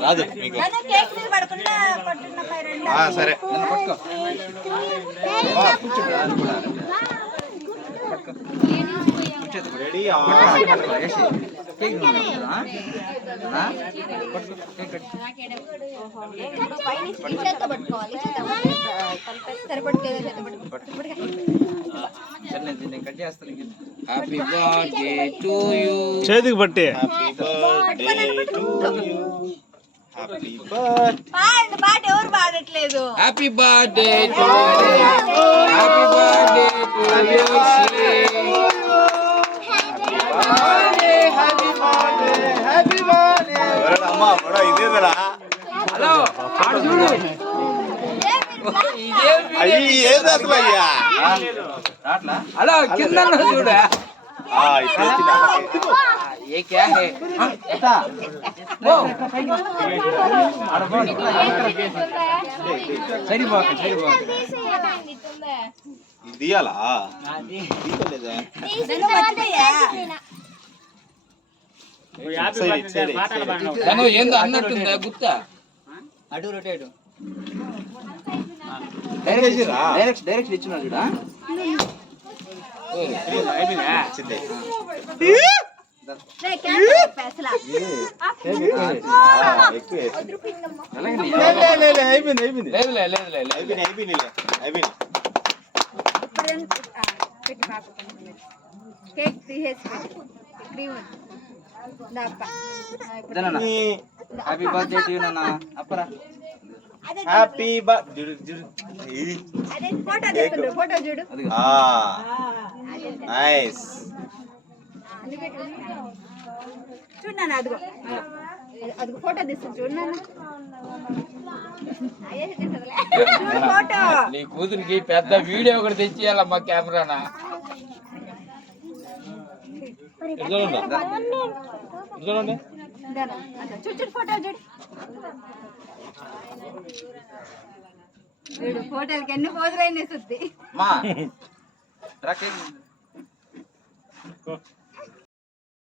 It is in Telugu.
రాదు మీకు సరే ready happy birthday to you చేతికి పట్టి happy birthday to you happy birthday పాట ఎవరు పాడట్లేదు happy birthday to happy birthday to you అమ్మా బడా ఇదేదరా హలో ఆడు చూడు అయ్యి ఏది అసలు అయ్యా హలో కింద చూడ ఏ క్యా హే ఇదియాలా తను ఏందో అన్నట్టుందా గుర్తా అటు రొటేటు డైరెక్ట్ ఇచ్చిన చూడ కేక్ తీసేసి cream happy birthday to you నాన్న అప్పరా హ్యాపీ బర్త్డే ఫోటో చూడు నైస్ చూడు నాన్న అదిగో అదిగో ఫోటో తీస్తాను చూడు నాన్న ఫోటో నీ కూతురికి పెద్ద వీడియో ఒకటి తెచ్చియాలమ్మా కెమెరానా చూడు ఫోటో చూడు చూడు ఫోటోలకి ఎన్ని పోజులు అయినా సుద్ది మా